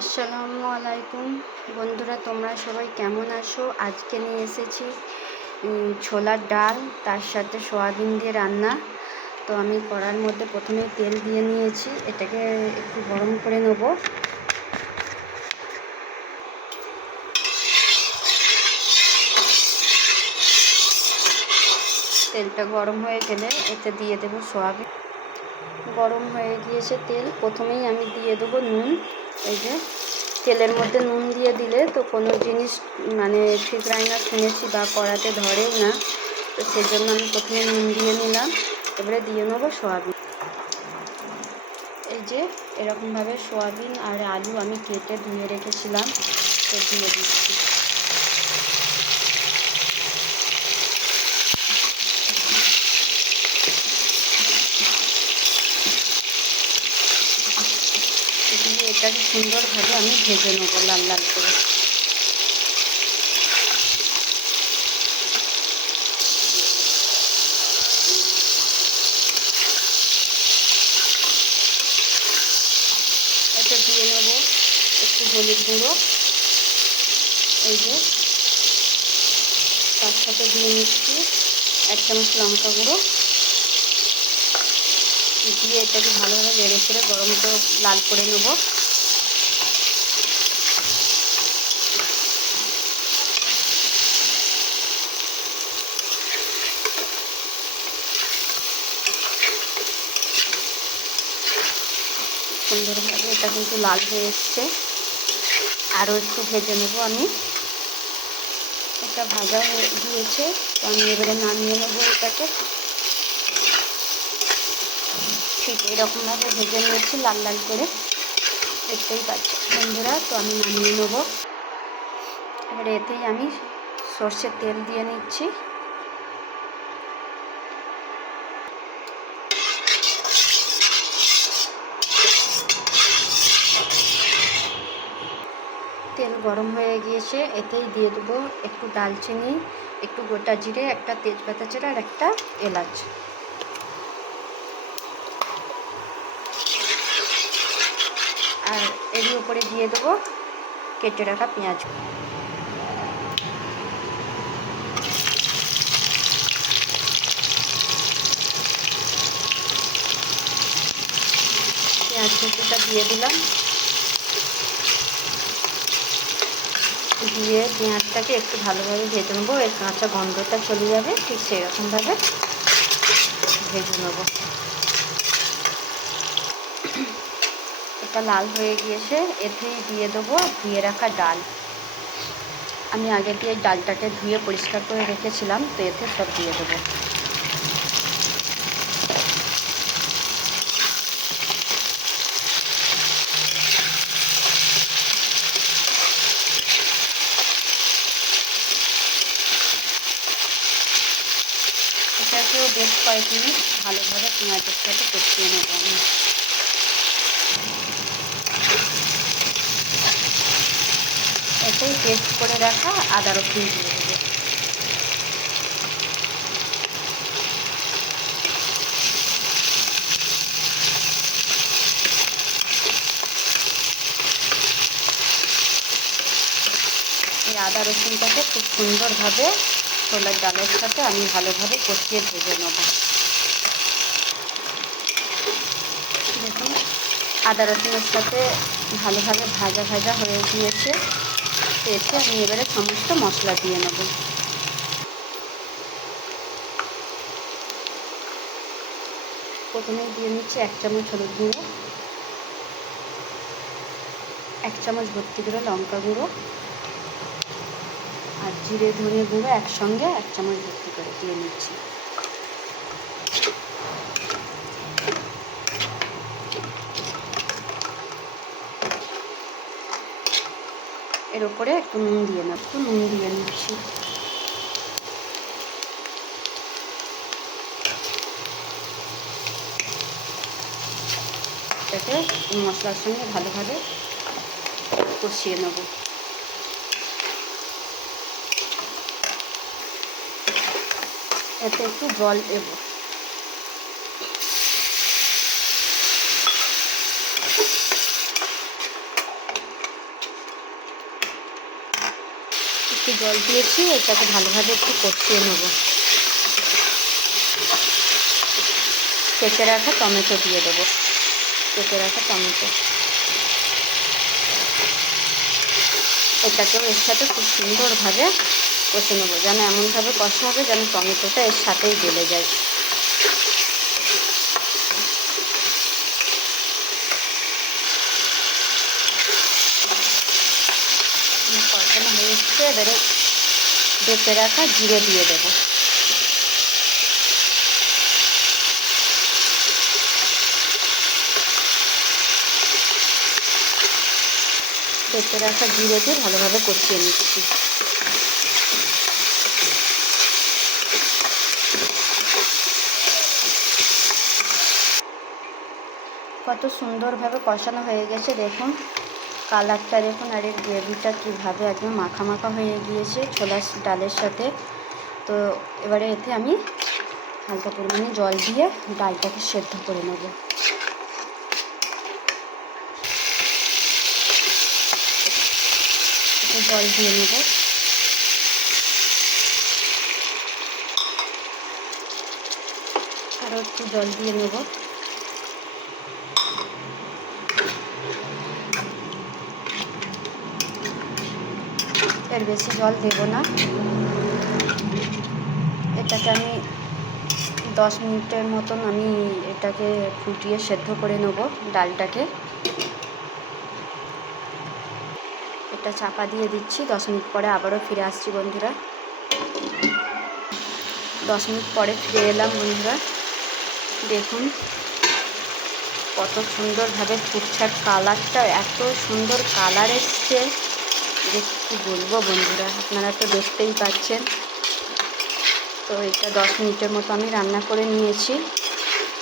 আসসালামু আলাইকুম বন্ধুরা, তোমরা সবাই কেমন আছো? আজকে নিয়ে এসেছি ছোলার ডাল, তার সাথে সয়াবিন দিয়ে রান্না। তো আমি কড়ার মধ্যে প্রথমে তেল দিয়ে নিয়েছি, এটাকে একটু গরম করে নেব। তেলটা গরম হয়ে গেলে এতে দিয়ে দেবো সয়াবিন। গরম হয়ে গিয়েছে তেল, প্রথমেই আমি দিয়ে দেবো নুন। এই যে তেলের মধ্যে নুন দিয়ে দিলে তো কোনো জিনিস ঠিকরায় না, শুনেছি, বা কড়াতে ধরেও না। তো সেজন্য আমি প্রথমে নুন দিয়ে নিলাম। এবারে দিয়ে নেবো সয়াবিন। এই যে এরকমভাবে সয়াবিন আর আলু আমি কেটে ধুয়ে রেখেছিলাম, তো দিয়ে দিচ্ছি। দিয়ে এটাকে সুন্দরভাবে আমি ভেজে নেবো লাল লাল করে। এটা দিয়ে নেবো একটু হলুদ গুঁড়ো, এই যে তার সাথে দিয়ে নিচ্ছি 1 চামচ লঙ্কা গুঁড়ো। দিয়ে এটাকে ভালোভাবে নেড়ে ছেড়ে গরম তো লাল করে নেবো। সুন্দরভাবে এটা কিন্তু লাল হয়ে এসছে, আরও একটু ভেজে নেবো আমি। এটা ভাজা হয়ে গিয়েছে, তো আমি এবারে নামিয়ে নেবো এটাকে। ঠিক এরকমভাবে ভেজে নিয়েছি লাল লাল করে, দেখতেই পাচ্ছি বন্ধুরা। তো আমি নামিয়ে নেবো। এবারে এতেই আমি সর্ষের তেল দিয়ে নিচ্ছি। তেল গরম হয়ে গিয়েছে, এতেই দিয়ে দেবো একটু দালচিনি, একটু গোটা জিরে, একটা তেজপাতা চেরা আর একটা এলাচ। আর এরই উপরে দিয়ে দেবো কেটে রাখা পেঁয়াজ। পেঁয়াজ কুচিটা দিয়ে দিলাম। দিয়ে পেঁয়াজটাকে একটু ভালোভাবে ভেজে নেবো, এর কাঁচা গন্ধটা চলে যাবে, ঠিক সেরকমভাবে ভেজে নেবো। এটা লাল হয়ে গিয়েছে, এতেই দিয়ে দেবো ধুয়ে রাখা ডাল। আমি আগে দিয়ে ডালটাকে ধুয়ে পরিষ্কার করে রেখেছিলাম, তো এতে সব দিয়ে দেবো। এটাকেও বেশ কয়েক মিনিট ভালোভাবে পেঁয়াজের সাথে কষিয়ে নেবো আমি। এতেই পেস্ট করে রাখা আদা রসুন দিয়ে দেবো। এই আদা রসুনটাকে খুব সুন্দরভাবে ছোলার ডালের সাথে আমি ভালোভাবে কষিয়ে ভেজে নেব। দেখুন আদা রসুনের সাথে ভালোভাবে ভাজা ভাজা হয়ে গিয়েছে, এতে আমি এবারে সমস্ত মশলা দিয়ে নেব। প্রথমে দিয়ে নিচ্ছি 1 চামচ হলুদ গুঁড়ো, 1 চামচ ভর্তি করে লঙ্কা গুঁড়ো, আর জিরে ধনে গুঁড়ো একসঙ্গে 1 চামচ ভর্তি করে দিয়ে নিচ্ছি। এর উপরে একটু নুন দিয়ে নেব, একটু নুন দিয়ে নিচ্ছি। এটাকে মশলার সঙ্গে ভালোভাবে কষিয়ে নেব। এতে একটু জল দেব। একটু জল দিয়েছি, এটাকে ভালোভাবে একটু কষিয়ে নেব। কেটে রাখা টমেটো দিয়ে দেবো, কেটে রাখা টমেটো। এটাকেও এর সাথে খুব সুন্দরভাবে কষে নেবো, যেন এমনভাবে কষা হবে যেন টমেটোটা এর সাথেই গলে যায়। কষানো হয়ে এসছে, এবারে বেটে রাখা জিরে দিয়ে দেবো। বেটে রাখা জিরে দিয়ে ভালোভাবে কষিয়ে নিচ্ছি। কত সুন্দরভাবে কষানো হয়ে গেছে দেখুন, কালারটা দেখুন, আর এর গ্রেভিটা কীভাবে একদম মাখা মাখা হয়ে গিয়েছে ছোলার ডালের সাথে। তো এবারে এতে আমি হালকা পরিমাণে জল দিয়ে ডালটাকে সেদ্ধ করে নেব। জল দিয়ে নেব, আরও একটু জল দিয়ে নেব। এর বেশি জল দেব না। এটাকে আমি 10 মিনিটের মতন আমি এটাকে ফুটিয়ে সেদ্ধ করে নেব ডালটাকে। এটা চাপা দিয়ে দিচ্ছি, 10 মিনিট পরে আবারও ফিরে আসছি বন্ধুরা। 10 মিনিট পরে ফিরে এলাম বন্ধুরা। দেখুন কত সুন্দরভাবে ফুটছে, কালারটা এত সুন্দর কালার এসছে যে কী বলবো বন্ধুরা, আপনারা তো দেখতেই পাচ্ছেন। তো এটা 10 মিনিটের মতো আমি রান্না করে নিয়েছি।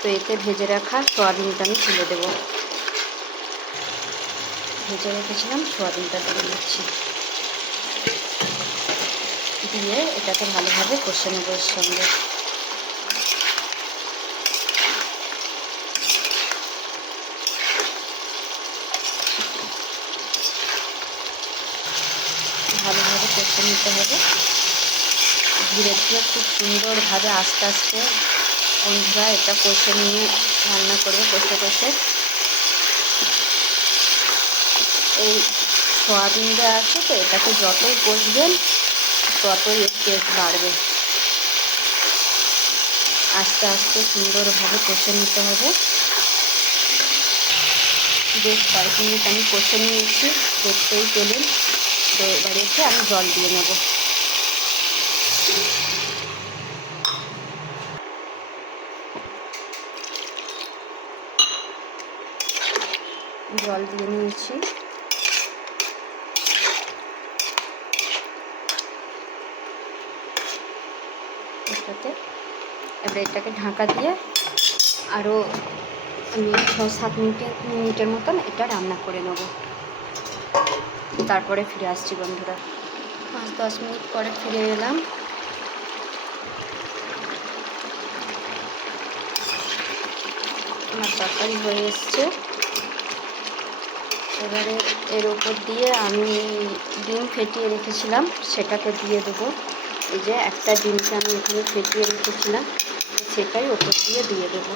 তো এতে ভেজে রাখা সোয়াবিনটা আমি তুলে দেবো। ভেজে রেখেছিলাম সোয়াবিনটা তুলে নিচ্ছি, দিয়ে এটাকে ভালোভাবে কষে নেব এর সঙ্গে। ভালোভাবে কষে নিতে হবে ধীরে ধীরে, খুব সুন্দরভাবে আস্তে আস্তে বন্ধুরা এটা কষে নিয়ে রান্না করবে। কষে কষে এই সোয়াবিন দেওয়া আছে, তো এটাকে যতই কষবেন ততই এর টেস্ট বাড়বে। আস্তে আস্তে সুন্দরভাবে কষে নিতে হবে। বেশ কয়েক মিনিট আমি কষে নিয়েছি, দেখতেই পেলেন। তো এবারে এসে আমি জল দিয়ে নেব। জল দিয়ে নিয়েছি, এটাতে এবারে এটাকে ঢাকা দিয়ে আরও আমি 6-7 মিনিটের মতন এটা রান্না করে নেব। তারপরে ফিরে আসছি বন্ধুরা। 5-10 মিনিট পরে ফিরে এলাম। আমার তরকারি হয়ে এসছে। এবারে এর ওপর দিয়ে আমি ডিম ফেটিয়ে রেখেছিলাম সেটাকে দিয়ে দেবো। এই যে একটা ডিমকে আমি এখানে ফেটিয়ে রেখেছিলাম, সেটাই ওপর দিয়ে দেবো।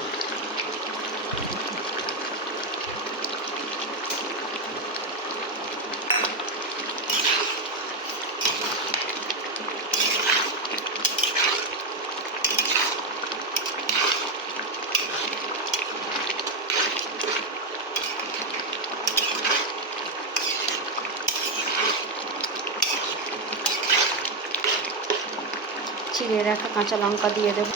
চিড়ে রাখা কাঁচা লঙ্কা দিয়ে দেবো।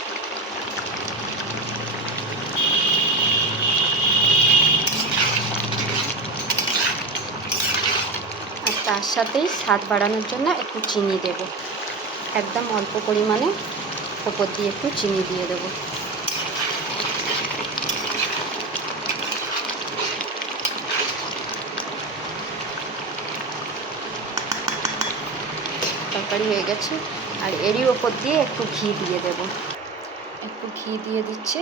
আর তার সাথেই স্বাদ বাড়ানোর জন্য একটু চিনি দেব, একদম অল্প পরিমাণে ওপর দিয়ে একটু চিনি দিয়ে দেবো। তরকারি হয়ে গেছে, আর এরই ওপর দিয়ে একটু ঘি দিয়ে দেব। একটু ঘি দিয়ে দিচ্ছি,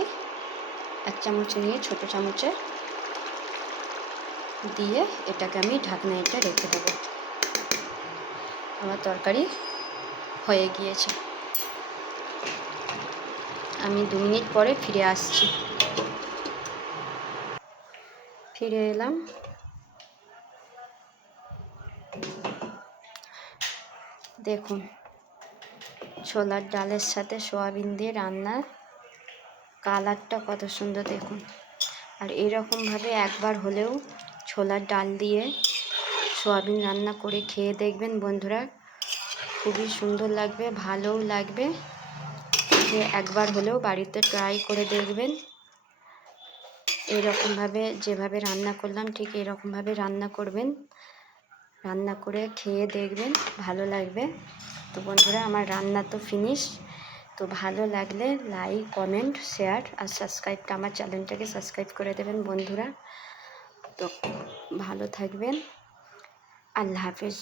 1 চামচ নিয়ে ছোটো চামচে দিয়ে এটাকে আমি ঢাকনা এটা রেখে দেবো। আমার তরকারি হয়ে গিয়েছে। আমি 2 মিনিট পরে ফিরে আসছি। ফিরে এলাম। দেখুন ছোলার ডালের সাথে সয়াবিন দিয়ে রান্না, কালারটা কত সুন্দর দেখুন। আর এরকমভাবে একবার হলেও ছোলার ডাল দিয়ে সয়াবিন রান্না করে খেয়ে দেখবেন বন্ধুরা, খুবই সুন্দর লাগবে, ভালোও লাগবে। যে একবার হলেও বাড়িতে ট্রাই করে দেখবেন। এরকমভাবে যেভাবে রান্না করলাম ঠিক এরকমভাবে রান্না করবেন, রান্না করে খেয়ে দেখবেন, ভালো লাগবে। তো বন্ধুরা আমার রান্না তো ফিনিশ। তো ভালো লাগলে লাইক, কমেন্ট, শেয়ার আর সাবস্ক্রাইবটা, আমার চ্যানেলটাকে সাবস্ক্রাইব করে দেবেন বন্ধুরা। তো ভালো থাকবেন। আল্লাহ হাফেজ।